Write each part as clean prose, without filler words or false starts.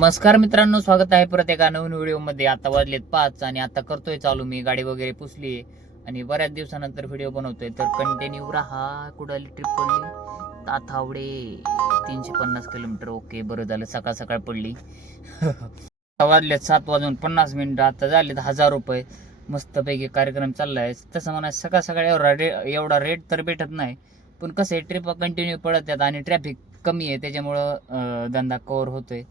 नमस्कार मित्रांनो, स्वागत आहे परत एका नवीन व्हिडिओमध्ये. आता वाजलेत 5 आणि आता करतोय चालू. मी गाडी वगैरे पुसली आणि बऱ्याच दिवसानंतर व्हिडिओ बनवतोय, तर कंटिन्यू राहा. कुठली ट्रिप पडली? ताथावडे, 350 किलोमीटर. ओके, बरं झालं सकाळ सकाळ पडली. वाजलेत 7:50. आता झालेत 1000 रुपये. मस्तपैकी कार्यक्रम चाललाय. तसं म्हणा सकाळ सकाळ एवढा रेट तर भेटत नाही, पण कसं आहे ट्रिप कंटिन्यू पडत आहेत आणि ट्रॅफिक कमी आहे, त्याच्यामुळं धंदा कव्हर होतोय.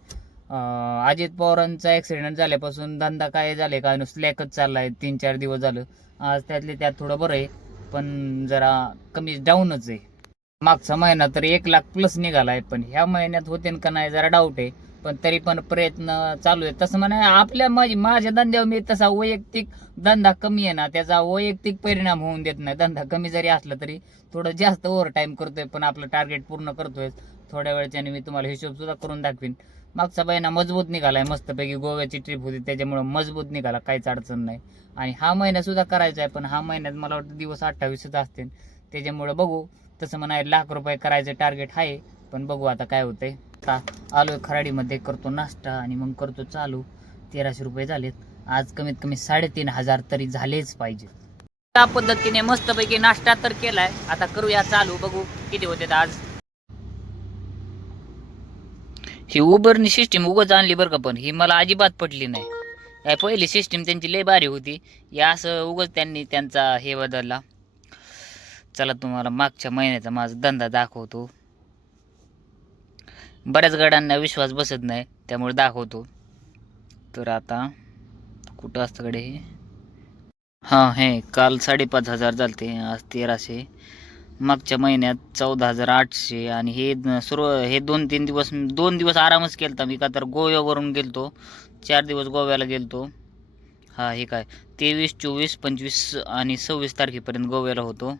अजित पवारांचा ऍक्सिडेंट झाल्यापासून धंदा काय झाले काय नुसतं स्लॅकच चाललाय. 3-4 दिवस झालं. आज त्यातले त्यात थोडं बरं आहे, पण जरा कमी डाऊनच आहे. मागचा महिना तर 1 लाख प्लस निघालाय, पण ह्या महिन्यात होते का नाही जरा डाऊट आहे. पण तरी पण प्रयत्न चालू आहे. तसं म्हणा आपल्या माझ्या धंद्यावर मी तसा वैयक्तिक धंदा कमी आहे ना, त्याचा वैयक्तिक परिणाम होऊन देत नाही. धंदा कमी जरी असला तरी थोडं जास्त ओव्हर टाईम करतोय, पण आपलं टार्गेट पूर्ण करतोय. थोड्या वेळच्याने मी तुम्हाला हिशोब सुद्धा करून दाखवीन. मागचा महिना मजबूत निघालाय, मस्तपैकी गोव्याची ट्रिप होती त्याच्यामुळे मजबूत निघाला, काहीच अडचण नाही. आणि हा महिना सुद्धा करायचा आहे, पण हा महिन्यात मला वाटतं दिवस 28च असतील, त्याच्यामुळे बघू. तसं म्हणा 1 लाख रुपये करायचं टार्गेट आहे, पण बघू आता काय होतंय. आता आलोय खराडीमध्ये, करतो नाश्ता आणि मग करतो चालू. 1300 रुपये झालेत. आज कमीत कमी 3500 तरी झालेच पाहिजे. त्या पद्धतीने मस्तपैकी नाश्ता तर केलाय, आता करूया चालू. बघू किती होते आज. ही उबरनी सिस्टीम उगाच आणली बरं का, पण ही मला अजिबात पटली नाही. काय पहिली सिस्टीम त्यांची लय भारी होती, या असं उगाच त्यांनी त्यांचा हे बदलला. चला तुम्हाला मागच्या महिन्याचा माझा धंदा दाखवतो. बऱ्याच गाड्यांना विश्वास बसत नाही, त्यामुळे दाखवतो. तर आता कुठं असतं कडे हे? हां, हे काल 5,500 झालते, आज 1300. मागच्या महिन्यात 14,800. आणि हे 2-3 दिवस आरामच केलता मी, का तर गोव्यावरून गेलतो. 4 दिवस गोव्याला गेलतो. हा हे काय 23, 24, 25 आणि 26 तारखेपर्यंत गोव्याला होतो.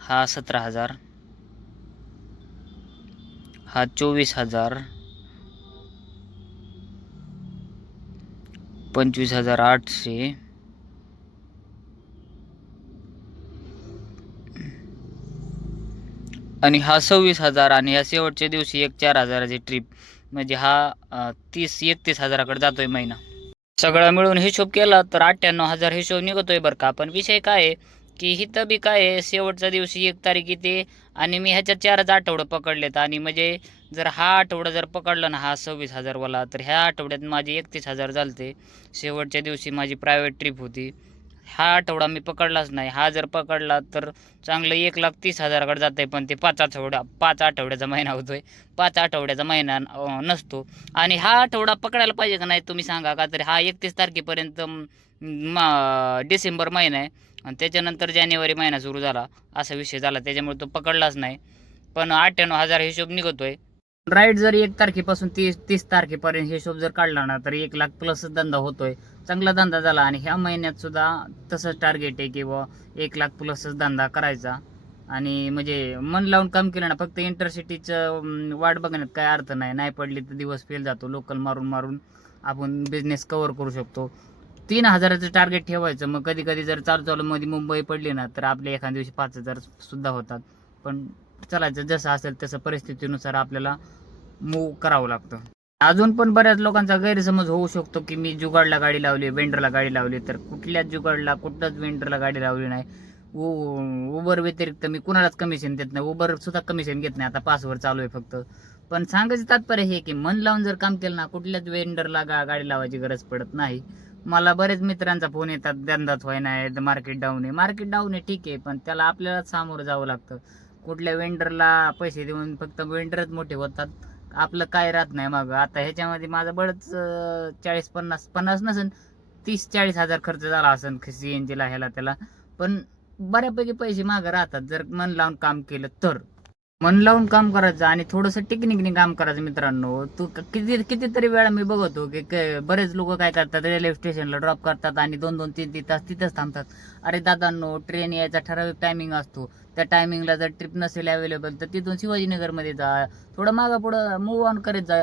हा 17,000, हा 24,000, 25,800 आणि हा 26,000. आणि ह्या शेवटच्या दिवशी एक 4,000ची ट्रिप, म्हणजे हा 30-31 हजाराकडे जातोय महिना. सगळं मिळून हिशोब केला तर 98,000 हिशोब निघतोय बरं का. पण विषय काय आहे की हिथं बी काय आहे, शेवटच्या दिवशी 1 तारीख येते आणि मी ह्याच्यात 4च आठवडं पकडलेत. आणि म्हणजे जर हा आठवडा जर पकडला ना, हा 26,000वाला, तर ह्या आठवड्यात माझे 31,000 झालते. शेवटच्या दिवशी माझी प्रायव्हेट ट्रिप होती. हा आठवडा मी पकडलाच नाही. हा जर पकडला तर चांगलं 1,30,000कडे जात आहे, पण ते 5 आठवड्याचा महिना होतोय. 5 आठवड्याचा महिना नसतो. आणि हा आठवडा पकडायला पाहिजे का नाही तुम्ही सांगा. का तर हा 31 तारखेपर्यंत डिसेंबर महिना आहे, आणि त्याच्यानंतर जानेवारी महिना सुरू झाला, असा विषय झाला, त्याच्यामुळे तो पकडलाच नाही. पण 98,000 हिशोब निघतोय. राईड जर 1 तारखेपासून 30 तारखेपर्यंत हिशोब जर काढला ना, तर 1 लाख प्लस धंदा होतोय. चांगला धंदा झाला. आणि ह्या महिन्यात सुद्धा तसंच टार्गेट आहे की बुवा 1 लाख प्लसच धंदा करायचा. आणि म्हणजे मन लावून काम केलं ना, फक्त इंटरसिटीचं वाट बघण्यात काय अर्थ नाही. नाही पडली तर दिवस फेल जातो. लोकल मारून मारून आपण बिझनेस कव्हर करू शकतो. 3,000चं टार्गेट ठेवायचं. मग कधी कधी जर चालू चालू मध्ये मुंबई पडली ना, तर आपले एखाद्या दिवशी 5,000 सुद्धा होतात. पण चालायचं, जसं असेल तसं परिस्थितीनुसार आपल्याला मूव्ह करावं लागतं. अजून पण बऱ्याच लोकांचा गैरसमज होऊ शकतो की मी जुगाडला गाडी लावली, वेंडरला गाडी लावली. तर कुठल्याच जुगाडला, कुठल्याच वेंडरला गाडी लावली नाही. उबर व्यतिरिक्त मी कुणालाच कमिशन देत नाही. उबर सुद्धा कमिशन घेत नाही. आता पासवर चालू आहे फक्त. पण सांगायचं तात्पर्य हे की मन लावून जर काम केलं ना, कुठल्याच वेंडरला गाडी लावायची गरज पडत नाही. मला बरेच मित्रांचा फोन येतात, धंदाच व्हाय नाही, मार्केट डाऊन आहे. मार्केट डाऊन आहे ठीक आहे, पण त्याला आपल्याला सामोरं जावं लागतं. कुठल्या वेंडरला पैसे देऊन फक्त वेंडरच मोठे होतात, आपलं काय राहत नाही मग. आता ह्याच्यामध्ये माझं बरंच 40-50 नसेल, 30-40 हजार खर्च झाला असेल सीएनजीला, ह्याला त्याला. पण बऱ्यापैकी पैसे मागं राहतात जर मन लावून काम केलं तर. मन लावून काम करायचं आणि थोडंसं टेक्निकने काम करायचं. मित्रांनो, तू कितीतरी वेळा मी बघतो की बरेच लोक काय करतात, रेल्वे स्टेशनला ड्रॉप करतात आणि 2-2, 3-3 तास तिथंच थांबतात. अरे दादांनो, ट्रेन यायचा ठराविक टायमिंग असतो. त्या टायमिंगला जर ट्रिप नसेल अवेलेबल, तर तिथून शिवाजीनगरमध्ये जा, थोडं मागं पुढं मूव्ह ऑन करत जा.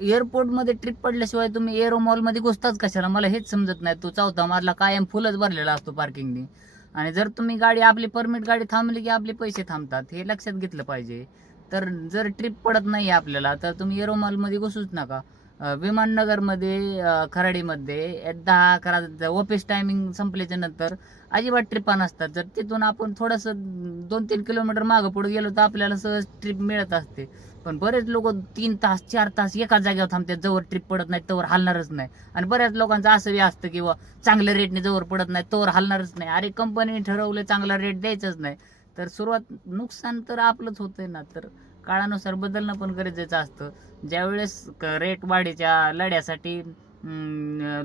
एअरपोर्टमध्ये ट्रिप पडल्याशिवाय तुम्ही एअरो मॉलमध्ये घुसताच कशाला, मला हेच समजत नाही. तो 4था मारला कायम फुलच भरलेला असतो पार्किंगनी. आणि जर तुम्ही गाडी, आपली परमिट गाडी थांबली की आपले पैसे थांबतात, हे लक्षात घेतलं पाहिजे. तर जर ट्रिप पडत नाही आपल्याला, तर तुम्ही एरो मॉलमध्ये घुसूच नका. विमाननगरमध्ये खराडीमध्ये 10-11 ऑफिस टायमिंग संपल्याच्या नंतर अजिबात ट्रिपा नसतात. जर तिथून आपण थोडंसं 2-3 किलोमीटर मागं पुढे गेलो तर आपल्याला सहज ट्रिप मिळत असते. पण बरेच लोक 3 तास 4 तास एकाच जागेवर थांबतात, जवळ ट्रिप पडत नाही तवर हलणारच नाही. आणि बऱ्याच लोकांचं असंही असतं की चांगल्या रेटने जवळ पडत नाही तवर हलणारच नाही. अरे कंपनीने ठरवलं चांगला रेट द्यायचंच नाही तर सुरुवात नुकसान तर आपलंच होतंय ना. तर काळानुसार बदलणं पण गरजेचं असतं. ज्यावेळेस रेट वाढीच्या लढ्यासाठी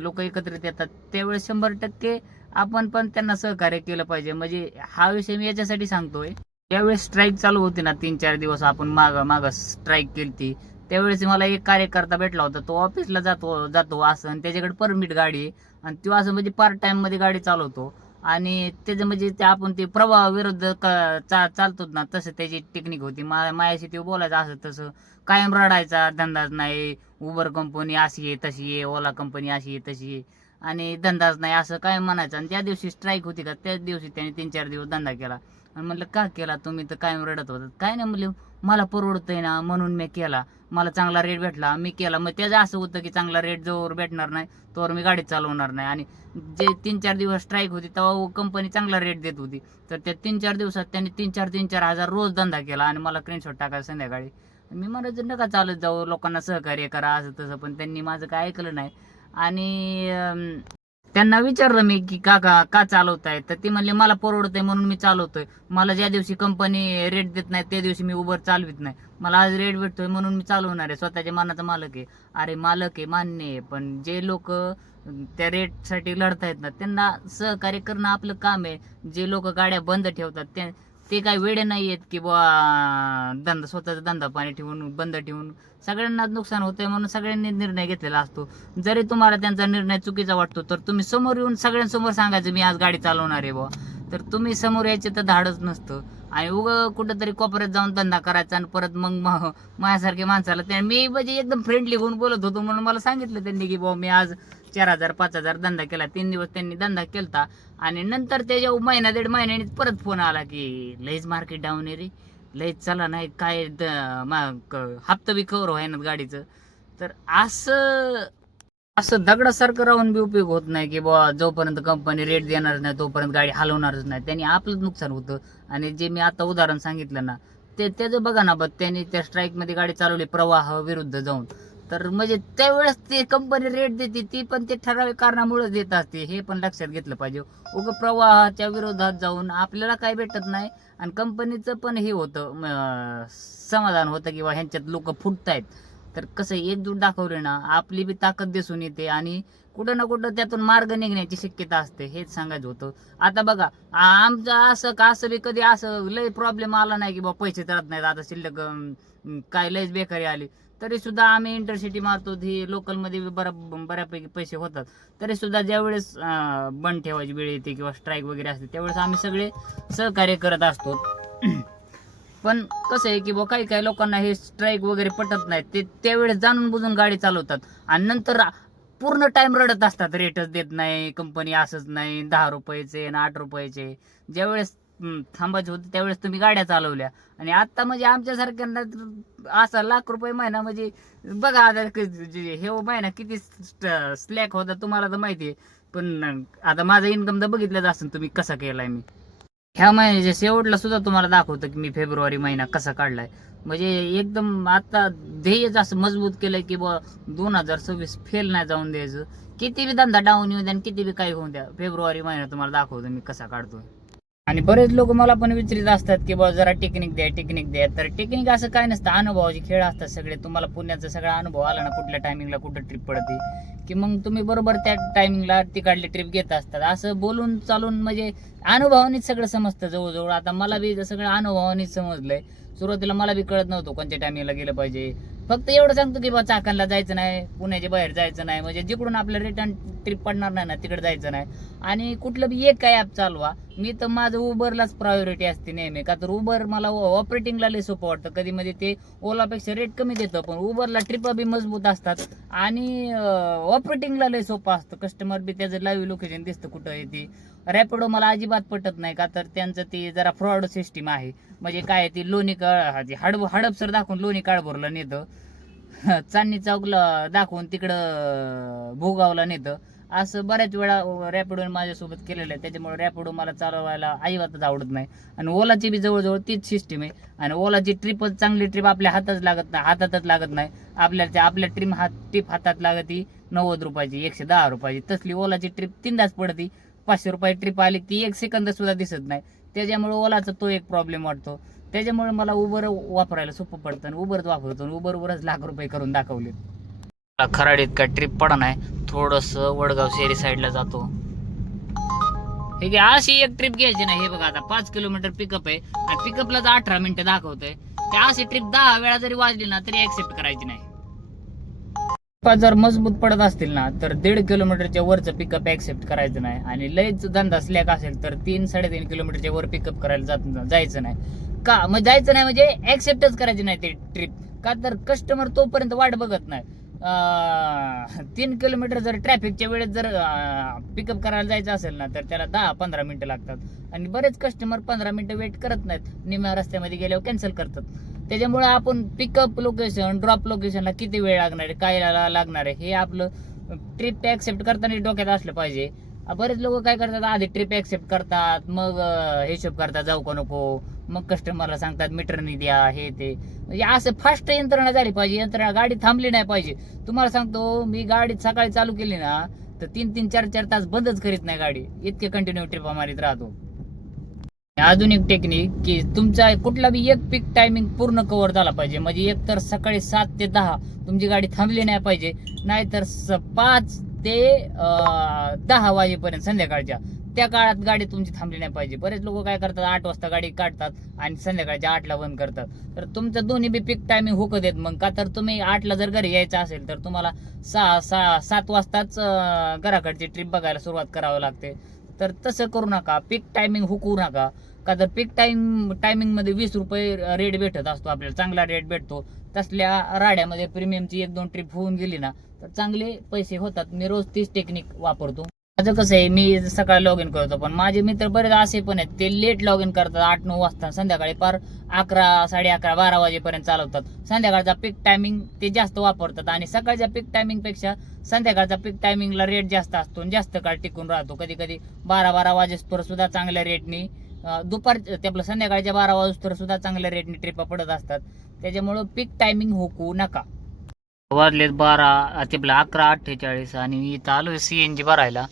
लोक एकत्रित येतात त्यावेळेस 100% आपण पण त्यांना सहकार्य केलं पाहिजे. म्हणजे हा विषय मी याच्यासाठी सांगतोय, ज्यावेळेस स्ट्राईक चालू होती ना 3-4 दिवस आपण माग माग स्ट्राईक केली, त्यावेळेस मला एक कार्यकर्ता भेटला होता. तो ऑफिसला जातो जातो असं आणि त्याच्याकडे परमिट गाडी आहे आणि तो असं म्हणजे पार्ट टाइम मध्ये गाडी चालवतो आणि त्याचं म्हणजे ते आपण ते प्रवाह विरुद्ध चालतो ना तसं त्याची टेक्निक होती. माझ्याशी ते बोलायचं असं तसं कायम रडायचा, धंदाच नाही, उबर कंपनी अशी आहे तशी आहे, ओला कंपनी अशी आहे तशी आहे आणि धंदाच नाही असं काय म्हणायचं. आणि त्या दिवशी स्ट्राईक होती का त्याच दिवशी त्याने 3-4 दिवस धंदा केला. आणि म्हणलं का केला तुम्ही तर कायम रडत होता. काय नाही म्हणलं मला परवडतंय ना म्हणून मी केला, मला चांगला रेट भेटला मी केला. मग त्याचं असं होतं की चांगला रेट जोवर भेटणार नाही तोवर मी गाडी चालवणार नाही. आणि जे 3-4 दिवस स्ट्राईक होती तेव्हा कंपनी चांगला रेट देत होती तर त्या 3-4 दिवसात त्यांनी 3-4 हजार रोज धंदा केला आणि मला स्क्रीनशॉट टाकायला संध्याकाळी. मी म्हणायचं नका चालत जाऊ, लोकांना सहकार्य करा असं तसं, पण त्यांनी माझं काय ऐकलं नाही. आणि त्यांना विचारलं मी की काका का चालवताय तर ते म्हणले मला परवडतंय म्हणून मी चालवतोय. मला ज्या दिवशी कंपनी रेट देत नाही त्या दिवशी मी उबर चालवित नाही. मला आज रेट भेटतोय म्हणून मी चालवणार आहे, स्वतःच्या मनाचा मालक आहे. अरे मालक आहे मान्य आहे, पण जे लोक त्या रेटसाठी लढतायत ना त्यांना सहकार्य करणं आपलं काम आहे. जे लोक गाड्या बंद ठेवतात ते काय वेडे नाही आहेत की धंदा स्वतःचा धंदा पाणी ठेवून बंद ठेवून सगळ्यांना नुकसान होतंय म्हणून सगळ्यांनी निर्णय घेतलेला असतो. जरी तुम्हाला त्यांचा निर्णय चुकीचा वाटतो तर तुम्ही समोर येऊन सगळ्यांसमोर सांगायचं मी आज गाडी चालवणार आहे बुवा. तर तुम्ही समोर यायचे तर धाडच नसतं आणि कुठंतरी कोपऱ्यात जाऊन धंदा करायचा आणि परत मग माझ्यासारख्या माणसाला मी म्हणजे एकदम फ्रेंडली होऊन बोलत होतो म्हणून मला सांगितलं त्यांनी की बुवा मी आज 4,000-5,000 धंदा केला. 3 दिवस त्यांनी धंदा केलता आणि नंतर त्याच्या महिना 1.5 महिन्याने परत फोन आला की लईच मार्केट डाऊन आहे रे, लईच चला नाही काय हप्ता बी कव्हर व्हाय ना गाडीचं. तर असं असं दगडासारखं राहून बी उपयोग होत नाही की बाबा जोपर्यंत कंपनी रेट देणार नाही तोपर्यंत गाडी हलवणारच नाही. त्यांनी आपलंच नुकसान होतं. आणि जे मी आता उदाहरण सांगितलं ना त्याचं बघा ना, त्यांनी त्या स्ट्राईक मध्ये गाडी चालवली प्रवाह विरुद्ध जाऊन. तर म्हणजे त्यावेळेस ते कंपनी रेट देते ती पण ते ठराविक कारणामुळे देत असते, हे पण लक्षात घेतलं पाहिजे. प्रवाहाच्या विरोधात जाऊन आपल्याला काय भेटत नाही आणि कंपनीचं पण हे होतं समाधान होतं की ह्यांच्यात लोक फुटतायत. तर कसं एकजूट दाखवले ना आपली बी ताकद दिसून येते आणि कुठं ना कुठं त्यातून मार्ग निघण्याची शक्यता असते, हेच सांगायचं होतं. आता बघा आमचं असं का असं बी कधी असं लय प्रॉब्लेम आला नाही की बाबा पैसे तरत नाहीत आता शिल्लक काय लयच बेकारी आली तरी सुद्धा आम्ही इंटरसिटी मारतो, ही लोकल मध्ये बऱ्यापैकी पैसे होतात. तरी सुद्धा ज्यावेळेस बंद ठेवायची वेळ येते किंवा स्ट्राईक वगैरे असते त्यावेळेस आम्ही सगळे सहकार्य करत असतो. पण कसं आहे की काही काही लोकांना हे स्ट्राईक वगैरे पटत नाही, ते त्यावेळेस जाणून बुजून गाडी चालवतात आणि नंतर पूर्ण टाइम रडत असतात, रेटच देत नाही कंपनी, असंच नाही 10 रुपयाचे आणि 8 रुपयाचे. ज्यावेळेस थांबायचे होते त्यावेळेस तुम्ही गाड्या चालवल्या आणि आता म्हणजे आमच्यासारख्यांना असा ₹1,00,000 महिना म्हणजे बघा आता हे महिना किती स्लॅक होता तुम्हाला तर माहिती आहे. पण आता माझा इन्कम तर बघितलंच असेल तुम्ही कसा केलाय मी. ह्या महिन्याच्या शेवटला सुद्धा तुम्हाला दाखवतं की मी फेब्रुवारी महिना कसा काढलाय. म्हणजे एकदम आता ध्येयच असं मजबूत केलंय की 2026 फेल नाही जाऊन द्यायचं. किती बी धंदा डाऊन येऊ द्या आणि किती बी काही होऊन द्या, फेब्रुवारी महिना तुम्हाला दाखवतो मी कसा काढतोय. आणि बरेच लोक मला पण विचारित असतात की जरा टेक्निक द्या. तर टेक्निक असं काय नसतं, अनुभवाचे खेळ असतात सगळे. तुम्हाला पुण्याचा सगळा अनुभव आला ना कुठल्या टायमिंगला कुठं ट्रिप पडते की मग तुम्ही बरोबर त्या टायमिंगला तिकडली ट्रिप घेत असतात. असं बोलून चालून म्हणजे अनुभवानेच सगळं समजतं जवळजवळ. आता मला बी सगळं अनुभवानेच समजलंय. सुरुवातीला मला बी कळत नव्हतं कोणत्या टायमिंगला गेलं पाहिजे. फक्त एवढं सांगतो की चाकणला जायचं नाही, पुण्याच्या बाहेर जायचं नाही, म्हणजे जिकडून आपलं रिटर्न ट्रिप पडणार नाही ना तिकडे जायचं नाही. आणि कुठलं बी एक काय ॲप चालवा. मी तर माझं उबरलाच प्रायोरिटी असते नेहमी, का तर उबर मला ऑपरेटिंगला लय सोपं वाटतं. कधी मध्ये ते ओलापेक्षा रेट कमी देतं पण उबरला ट्रिपा बी मजबूत असतात आणि ऑपरेटिंगला लय सोपं असतं. कस्टमर बी त्याचं लाईव्ह लोकेशन दिसतं कुठं आहे ती. रॅपिडो मला अजिबात पटत नाही, का तर त्यांचं ती जरा फ्रॉड सिस्टीम आहे. म्हणजे काय ती लोणी हडपसर दाखवून लोणी काळभोरला नेतं. चांदणी चौकला दाखवून तिकडं भोगावला नेतं. असं बऱ्याच वेळा रॅपिडो माझ्यासोबत केलेलं आहे. त्याच्यामुळे रॅपिडो मला चालवायला अजिबातच आवडत नाही. आणि ओलाची बी जवळजवळ तीच सिस्टीम आहे. आणि ओलाची ट्रिपच चांगली ट्रिप आपल्या हातातच लागत नाही. आपल्या ट्रिप हातात लागती 90 रुपयाची, 110 रुपयाची. तसली ओलाची ट्रिप 3दाच पडती. 500 रुपये ट्रिप आली ती 1 सेकंद सुद्धा दिसत नाही. त्याच्यामुळे ओलाचा तो एक प्रॉब्लेम वाटतो. त्याच्यामुळे मला उबर वापरायला सोपं पडतं आणि उबरच वापरतो. उबरवरच लाख रुपये करून दाखवले. खराडीत काय ट्रिप पडा नाही, थोडस वडगाव शेरी साईडला जातो. हे अशी एक ट्रिप घ्यायची नाही. हे बघा आता 5 किलोमीटर पिकअप आहे आणि पिकअपला 18 मिनिटं दाखवतोय. त्या अशी ट्रिप 10 वेळा जरी वाजली ना तरी ऍक्सेप्ट करायची नाही. जर मजबूत पडत असतील ना तर 1.5 किलोमीटरच्या वरचं पिकअप ऍक्सेप्ट करायचं नाही. आणि लयच धंदा स्लॅक असेल तर 3-3.5 किलोमीटरच्या वर पिकअप करायला जायचं नाही. का मग जायचं नाही म्हणजे ऍक्सेप्टच करायची नाही ते ट्रिप. का तर कस्टमर तोपर्यंत वाट बघत नाही. 3 किलोमीटर जर ट्रॅफिकच्या वेळेत जर पिकअप करायला जायचं असेल ना तर त्याला 10-15 मिनिटं लागतात. आणि बरेच कस्टमर 15 मिनिटं वेट करत नाहीत, निम्या रस्त्यामध्ये गेल्यावर कॅन्सल करतात. त्याच्यामुळे आपण पिकअप लोकेशन, ड्रॉप लोकेशनला किती वेळ लागणार आहे, काय लागणार आहे, हे आपलं ट्रिप ऍक्सेप्ट करताना डोक्यात असलं पाहिजे. बरेच लोक काय करतात, आधी ट्रिप ऍक्सेप्ट करतात, मग हिशोब करतात जाऊ का नको, मग कस्टमरला सांगतात मीटरनी द्या, हे ते. म्हणजे असं फास्ट यंत्रणा झाली पाहिजे. यंत्रणा गाडी थांबली नाही पाहिजे. तुम्हाला सांगतो, मी गाडी सकाळी चालू केली ना तर 3-3, 4-4 तास बंदच करीत नाही गाडी. इतके कंटिन्यू ट्रिपा मारित राहतो. अजून एक टेक्निक की तुमचा कुठला बी एक पीक टायमिंग पूर्ण कव्हर झाला पाहिजे. म्हणजे एक तर सकाळी 7 ते 10 तुमची गाडी थांबली नाही पाहिजे, नाहीतर 5 ते 10 वाजेपर्यंत संध्याकाळच्या त्या काळात गाडी तुमची थांबली नाही पाहिजे. बरेच लोक काय करतात, 8 वाजता गाडी काढतात आणि संध्याकाळच्या 8ला बंद करतात. तर तुमचं दोन्ही बी पीक टायमिंग होऊ देत. मग का तर तुम्ही 8ला जर घरी यायचं असेल तर तुम्हाला 7 वाजताच घराकडची ट्रिप बघायला सुरुवात करावी लागते. तर तसं करू नका, पीक टायमिंग हुकवू नका. का तर पीक टायमिंग मध्ये 20 रुपये रेट भेटत असतो आपल्याला, चांगला रेट भेटतो. तसल्या राड्यामध्ये प्रीमियमची 1-2 ट्रिप होऊन गेली ना तर चांगले पैसे होतात. मी रोज तीच टेक्निक वापरतो. माझं कसं आहे, मी सकाळी लॉग इन करतो, पण माझे मित्र बरेच असे पण आहेत ते लेट लॉग इन करतात. 8-9 वाजता संध्याकाळी पार 11, 11:30, 12 वाजेपर्यंत चालवतात. संध्याकाळचा पीक टायमिंग ते जास्त वापरतात आणि सकाळच्या पीक टायमिंग पेक्षा संध्याकाळचा पीक टायमिंगला रेट जास्त असतो आणि जास्त काळ टिकून राहतो. कधी कधी 12 वाजेपर्यंत सुद्धा चांगल्या रेटनी, आपलं संध्याकाळच्या 12 वाजेपर्यंत सुद्धा चांगल्या रेटनी ट्रिपा पडत असतात. त्याच्यामुळं पीक टायमिंग होऊ नका. वाजलेत 11:48 आणि इथं आलोय CNG भरायला.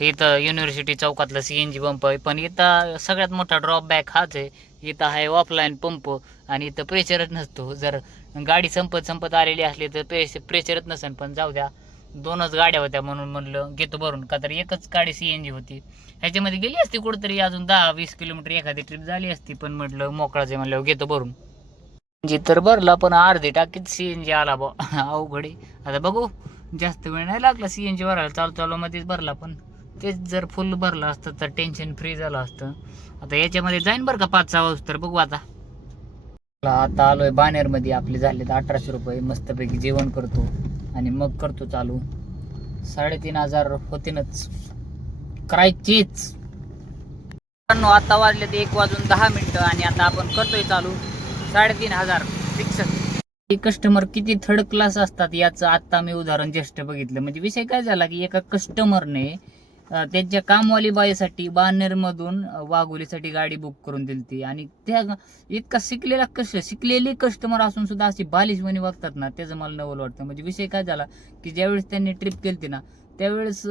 इथं युनिव्हर्सिटी चौकातला CNG पंप आहे, पण इथं सगळ्यात मोठा ड्रॉबॅक हाच आहे, इथं आहे ऑफलाईन पंप आणि इथं प्रेशरच नसतो. जर गाडी संपत आलेली असली तर प्रेशरच नसेल. पण जाऊ द्या, 2च गाड्या होत्या म्हणून म्हणलं घेतो भरून. का तर एकच गाडी CNG होती, ह्याच्यामध्ये गेली असती कुठेतरी अजून 10-20 किलोमीटर एखादी ट्रिप झाली असती. पण म्हटलं मोकळाच आहे म्हणल्यावर घेतो भरून. तर भरला, पण अर्धी टाकीत CNG आला बा. अवघड आहे. आता बघू, जास्त वेळ नाही लागला CNG भरायला, चालू मध्येच भरला. पण तेच जर फुल भरला असतं तर टेन्शन फ्री झालं असतं. आता याच्यामध्ये जाईन बरं का 5-6 वाजता, तर बघू आता. आता आलोय बानेर मध्ये. आपले झाले 1800 रुपये. मस्तपैकी जेवण करतो आणि मग करतो चालू. 3500 होतीनच, करायचीच. आता वाजले ते 1:10 आणि आता आपण करतोय चालू 3500 फिक्स. कस्टमर किती थर्ड क्लास असतात याचं आता मी उदाहरण जस्ट बघितलं. म्हणजे विषय काय झाला की एका कस्टमरने त्यांच्या कामवाली बाईसाठी बानेरमधून वाघोलीसाठी गाडी बुक करून दिली ती. आणि त्या इतका शिकलेली कस्टमर असून सुद्धा अशी बालिशपणे वागतात ना, त्याचं मला नवल वाटतं. म्हणजे विषय काय झाला की ज्यावेळेस त्यांनी ट्रिप केली ना त्यावेळेस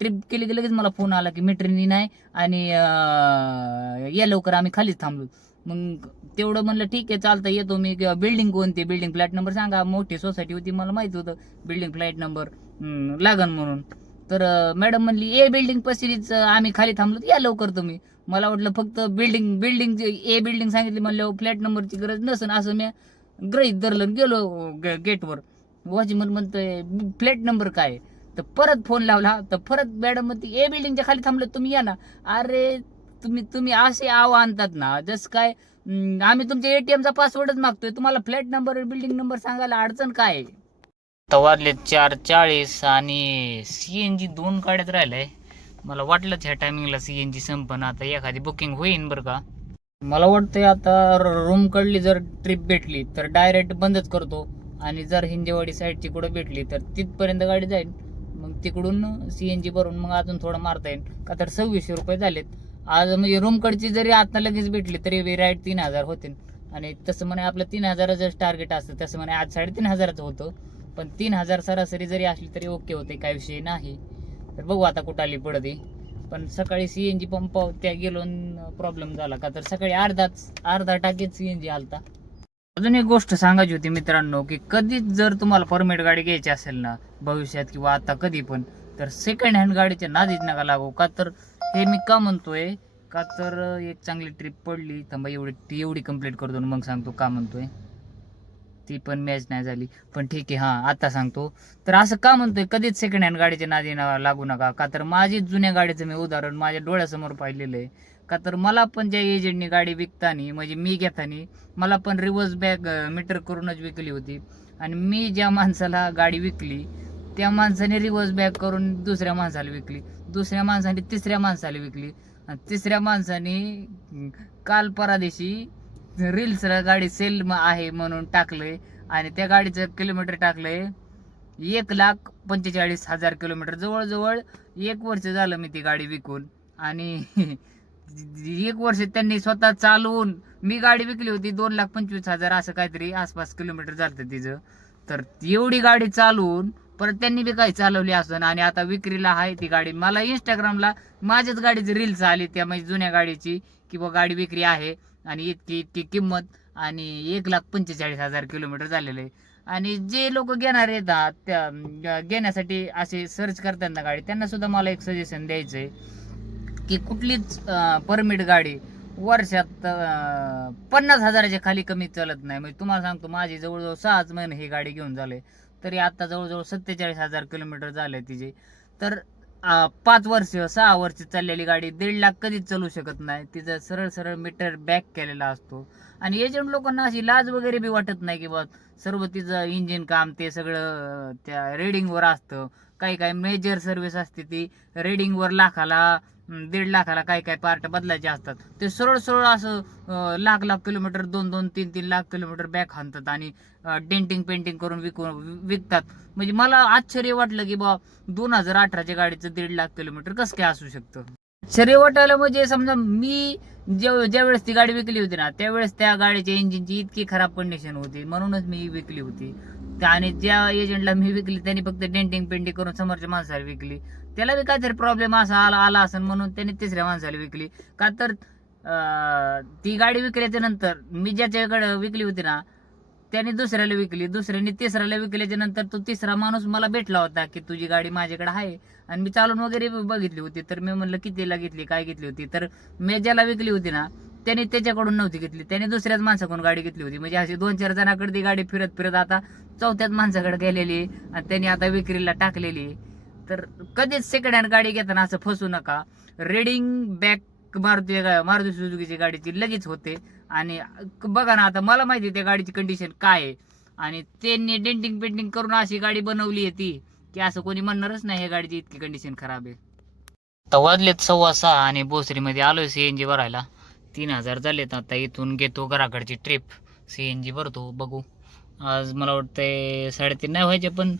ट्रिप केली की लगेच मला फोन आला की मीटरनी नाही आणि या लवकर, आम्ही खालीच थांबलो. मग तेवढं म्हणलं ठीक आहे चालतं, येतो मी. बिल्डिंग कोणती, बिल्डिंग फ्लॅट नंबर सांगा. मोठी सोसायटी होती, मला माहिती होतं बिल्डिंग फ्लॅट नंबर लागन म्हणून. तर मॅडम म्हणली ए बिल्डिंग पसिरीच आम्ही खाली थांबलो, या लवकर तुम्ही. मला वाटलं फक्त बिल्डिंग ए बिल्डिंग सांगितली म्हणल्यावर फ्लॅट नंबरची गरज नसेल असं मी गृहीत धरलं. गेलो गेटवर, वॉचमन म्हणतोय फ्लॅट नंबर काय. तर परत फोन लावला तर परत मॅडम म्हणते ए बिल्डिंगच्या खाली थांबलो, तुम्ही या ना. अरे तुम्ही असे आव आणतात ना जसं काय आम्ही तुमच्या ATMचा पासवर्डच मागतोय, तुम्हाला फ्लॅट नंबर बिल्डिंग नंबर सांगायला अडचण काय. वाजले 4:40 आणि CNG 2 गाड्यात राहिलाय. मला वाटलंच ह्या टायमिंगला CNG संपन. आता एखादी बुकिंग होईन बरं का. मला वाटतंय आता रूम कडली जर ट्रिप भेटली तर डायरेक्ट बंदच करतो आणि जर हिंजेवाडी साईडची कुठं भेटली तर तिथपर्यंत गाडी जाईल. मग तिकडून CNG भरून मग अजून थोडं मारता येईल. का तर 2600 रुपये झालेत आज. म्हणजे रूमकडची जरी आता लगेच भेटली तरी राईड 3000 होतील. आणि तसं म्हणे आपलं 3000चं टार्गेट असतं, तसं म्हणे आज 3500चं होतं. पण 3000 सरासरी जरी असली तरी ओके होते, काही विषय नाही. तर बघू आता कुठं आली पडते. पण सकाळी CNG पंप त्या गेलो प्रॉब्लेम झाला. का तर सकाळी अर्धा टाकीत CNG आलता. अजून एक गोष्ट सांगायची होती मित्रांनो, की कधीच जर तुम्हाला परमिट गाडी घ्यायची असेल ना भविष्यात किंवा आता कधी पण, तर सेकंड हँड गाडीच्या नादीच नका लागू. का तर हे मी का म्हणतोय, का तर एक चांगली ट्रिप पडली. थांबा एवढी कंप्लीट करतो मग सांगतो का म्हणतोय. ती पण मॅच नाही झाली, पण ठीक आहे. हा आता सांगतो. तर असं का म्हणतोय, कधीच सेकंड हँड गाडीच्या नादी लागू नका. का तर माझी जुन्या गाडीचं मी उदाहरण माझ्या डोळ्यासमोर पाहिलेलं आहे. का तर मला पण ज्या एजंटनी गाडी विकतानी, म्हणजे मी घेतानी, मला पण रिव्हर्स बॅक मीटर करूनच विकली होती. आणि मी ज्या माणसाला गाडी विकली त्या माणसाने रिव्हर्स बॅक करून दुसऱ्या माणसाला विकली, दुसऱ्या माणसाने तिसऱ्या माणसाला विकली, आणि तिसऱ्या माणसाने काल परदेशी रील्सला गाडी सेल आहे म्हणून टाकलंय. आणि त्या गाडीचं किलोमीटर टाकलंय 1,45,000 किलोमीटर. जवळजवळ 1 वर्ष झालं मी ती गाडी विकून. आणि 1 वर्ष त्यांनी स्वतः चालवून, मी गाडी विकली होती 2,25,000 असं काहीतरी आसपास किलोमीटर झालं तिचं. तर एवढी गाडी चालवून परत त्यांनी बी काही चालवली असं. आणि आता विक्रीला आहे ती गाडी. मला इंस्टाग्रामला माझ्याच गाडीची रील्स आली त्या, म्हणजे जुन्या गाडीची, की बा गाडी विक्री आहे आणि इतकी इतकी किंमत, आणि 1,45,000 किलोमीटर झालेलं आहे. आणि जे लोक घेणार येतात त्या घेण्यासाठी असे सर्च करतात ना गाडी, त्यांना सुद्धा मला एक सजेशन द्यायचं आहे, की कुठलीच परमिट गाडी वर्षात 50,000च्या खाली कमी चालत नाही. म्हणजे तुम्हाला सांगतो, माझी जवळजवळ 6 महिने ही गाडी घेऊन झाले, तरी आता जवळजवळ 47,000 किलोमीटर झाले तिचे. तर 5 वर्ष 6 वर्ष चाललेली गाडी 1.5 लाख कधीच चालू शकत नाही. तिचं सरळ सरळ मीटर बॅक केलेला असतो. आणि एजंट लोकांना अशी लाज वगैरे बी वाटत नाही, की बा सर्व तिचं इंजिन काम ते सगळं त्या रेडिंगवर असतं. काही काही मेजर सर्व्हिस असते ती रेडिंगवर लाखाला 1.5 लाखाला काही काही पार्ट बदलायचे असतात. ते सरळ सरळ असं lakh lakh kilometre 2-2, 3-3 lakh kilometre back हाणतात आणि डेंटिंग पेंटिंग करून विकतात. म्हणजे मला आश्चर्य वाटलं, की बा 2018च्या गाडीचं 1.5 लाख किलोमीटर कसं काय असू शकतं. आश्चर्य वाटायला म्हणजे समजा मी ज्या वेळेस ती गाडी विकली होती ना, त्यावेळेस त्या गाडीच्या इंजिनची इतकी खराब कंडिशन होती, म्हणूनच मी विकली होती. आणि ज्या एजंटला मी विकली त्यांनी फक्त डेंटिंग पेंटिंग करून समोरच्या माणसाला विकली. त्याला बी काहीतरी प्रॉब्लेम असा आला असेल म्हणून त्याने तिसऱ्या माणसाला विकली. का तर ती गाडी विकल्याच्या नंतर मी ज्याच्याकडे विकली होती ना, त्याने दुसऱ्याला विकली, दुसऱ्याने तिसऱ्याला विकल्याच्या नंतर तो तिसरा माणूस मला भेटला होता, की तुझी गाडी माझ्याकडे आहे. आणि मी चालून वगैरे बघितली होती. तर मी म्हणलं कितीला घेतली, काय घेतली होती. तर मी ज्याला विकली होती ना, त्याने त्याच्याकडून नव्हती घेतली, त्याने दुसऱ्याच माणसाकडून गाडी घेतली होती. म्हणजे अशी 2-4 जणांकडे ती गाडी फिरत फिरत आता 4थ्याच माणसाकडे गेलेली आणि त्यांनी आता विक्रीला टाकलेली. तर कधीच सेकंड हँड गाडी घेताना असं फसू नका. रेडिंग बॅक मारुती सुझुकीची गाडीची लगेच होते. आणि बघा ना, आता मला माहिती आहे त्या गाडीची कंडिशन काय आहे. आणि त्यांनी डेंटिंग पेंटिंग करून अशी गाडी बनवली आहे ती, की असं कोणी म्हणणारच नाही ह्या गाडीची इतकी कंडिशन खराब आहे. आता वाजलेत 6:15 आणि बोसरीमध्ये आलोय CNG भरायला. 3,000 झालेत. आता इथून घेतो घराकडची ट्रिप, CNG भरतो. बघू आज मला वाटतंय 3.5 नाही व्हायचे, पण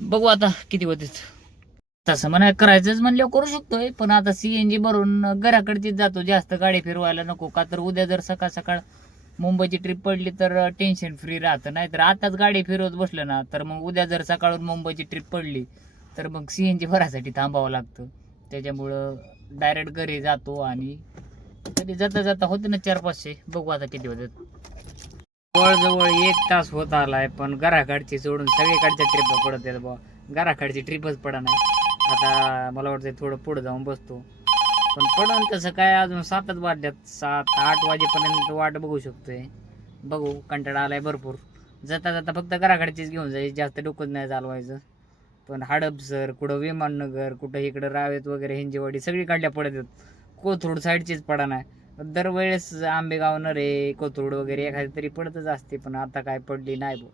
बघू आता किती होते. तसं म्हणा करायचंच म्हणल्यावर करू शकतोय, पण आता CNG भरून घराकडचीच जातो, जास्त गाडी फिरवायला नको. का तर उद्या जर सकाळ सकाळ मुंबईची ट्रिप पडली तर टेन्शन फ्री राहतं. नाही तर आताच गाडी फिरवत बसलं ना, तर मग उद्या जर सकाळून मुंबईची ट्रिप पडली तर मग CNG भरायसाठी थांबावं लागतं. त्याच्यामुळं डायरेक्ट घरी जातो. आणि कधी जाता जाता होते ना 400-500. बघू आता किती होतात. जवळजवळ 1 तास होत आलाय, पण घराकडची सोडून सगळीकडच्या ट्रिप पडत आहेत बा. घराकडची ट्रिपच पडा नाही. आता मला वाटतं थोडं पुढे जाऊन बसतो, पण पडून तसं काय अजून 7च वाजल्यात. 7-8 वाजेपर्यंत वाट बघू शकतोय. बघू, कंटाळा आलाय भरपूर. जाता जाता फक्त घराकडचीच घेऊन जायची, जास्त डोकंच नाही चालवायचं. पण हडपसर, कुठं विमाननगर, कुठं इकडं रावेत वगैरे, हिंजेवाडी सगळी काढल्या पडत आहेत. कोथरूड साईडचीच पडा नाही. दरवेळेस आंबेगाव नरे कोथरूड वगैरे एखादी तरी पडतच असते, पण आता काय पडली नाही.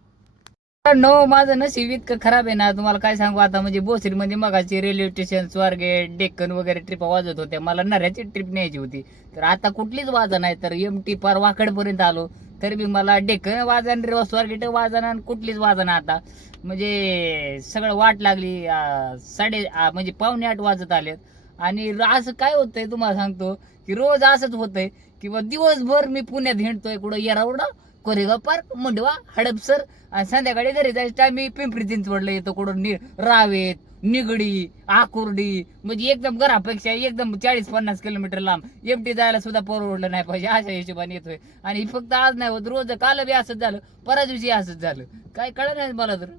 नो, माझं नशीब इतकं खराब आहे ना, तुम्हाला काय सांगू आता. म्हणजे बोसरीमध्ये मगाची रेल्वे स्टेशन, स्वारगेट, डेक्कन वगैरे ट्रिप वाजत होत्या. मला नऱ्याची ट्रिप न्यायची होती, तर आता कुठलीच वाजा नाही. तर MT पार वाकडपर्यंत आलो. तरी बी मला डेक्कन वाजन, रिवर्स स्वारगेट वाजन आणि कुठलीच वाजन आता. म्हणजे सगळं वाट लागली. म्हणजे 7:45 वाजत आलेत. आणि असं काय होतंय तुम्हाला सांगतो की रोज असंच होतंय किंवा दिवसभर मी पुण्यात हिंडतोय, कुठं येरावडा, कोरेगाव पार्क, मंडवा, हडपसर, आणि संध्याकाळी घरी जायचं टाइम मी पिंपरी चिंचवडला येतो, कुठं रावेत, निगडी, आकुर्डी, म्हणजे एकदम घरापेक्षा एकदम 40-50 किलोमीटर लांब. एमटी जायला सुद्धा परवडलं नाही पाहिजे अशा हिशोबाने येतोय. आणि फक्त आज नाही होत, रोज काल बी असंच झालं, परवा दिवशी असंच झालं. काय कळलं नाही मला तर.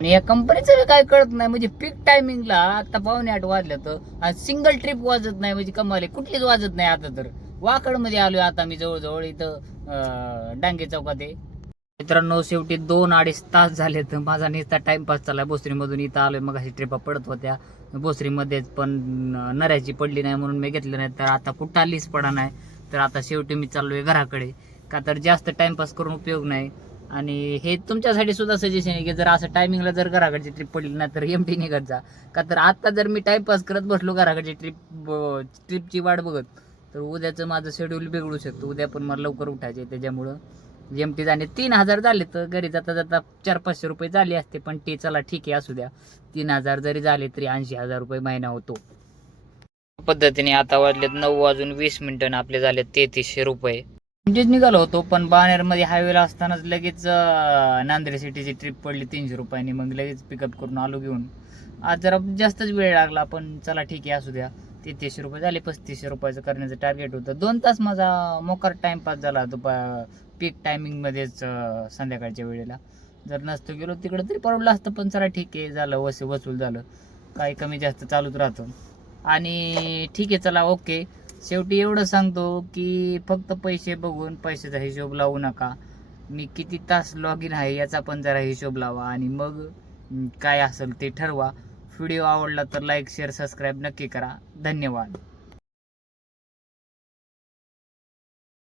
आणि या कंपनीचं काय कळत नाही. म्हणजे पीक टायमिंगला आता 7:45 वाजल्या तर सिंगल ट्रिप वाजत नाही. म्हणजे कमाल आहे, कुठलीच वाजत नाही. आता तर वाकड मध्ये आलोय आता मी, जवळजवळ इथं डांगे चौकात आहे. मित्रांनो, शेवटी 2-2.5 तास झाले तर माझा नुसता टाइमपास चाललाय. भोसरीमधून इथं आलोय, मग अशी ट्रिपा पडत होत्या भोसरीमध्येच, पण नऱ्याची पडली नाही म्हणून मी घेतलं नाही. तर आता कुठं आलीच पडा नाही. तर आता शेवटी मी चाललोय घराकडे, का तर जास्त टाइमपास करून उपयोग नाही. आणि हे तुमच्यासाठी सुद्धा सजेशन आहे की जर असं टायमिंगला जर घराकडची ट्रिप पडली ना तर एमटी निघत जा. का तर आता जर मी टाइमपास करत बसलो घराकडची ट्रिपची वाट बघत, तर उद्याचं माझं शेड्यूल बिघडू शकतो. उद्या पण मला लवकर उठायचे, त्याच्यामुळं एमटी जाणे 3,000 झाले तर घरी जाता जाता 400-500 रुपये झाले असते. पण ते चला ठीक आहे, असू द्या. 3,000 जरी झाले तरी 80,000 रुपये महिना होतो. पद्धतीने आता वाजलेत 9:20 आपले झाले 3300 रुपये. म्हणजेच निघालो होतो, पण बाणेरमध्ये हायवेला असतानाच लगेच नांदेड सिटीची ट्रिप पडली 300 रुपयांनी. मग लगेच पिकअप करून आलो घेऊन. आज जरा जास्तच वेळ लागला, पण चला ठीक आहे, असू द्या. 3300 रुपये झाले. 3500 रुपयाचं करण्याचं टार्गेट होतं. 2 तास माझा मोकार टाइमपास झाला पीक टायमिंगमध्येच संध्याकाळच्या वेळेला. जर नसतो गेलो तिकडं तरी परवडलं असतं, पण चला ठीक आहे, झालं वसूल झालं. काही कमी जास्त चालूच राहतं. आणि ठीक आहे, चला ओके. शेवटी एवढं सांगतो की फक्त पैसे बघून पैशाचा हिशोब लावू नका. मी किती तास लॉग इन आहे याचा पण जरा हिशोब लावा, आणि मग काय असेल ते ठरवा. व्हिडिओ आवडला तर लाईक, शेअर, सबस्क्राईब नक्की करा. धन्यवाद.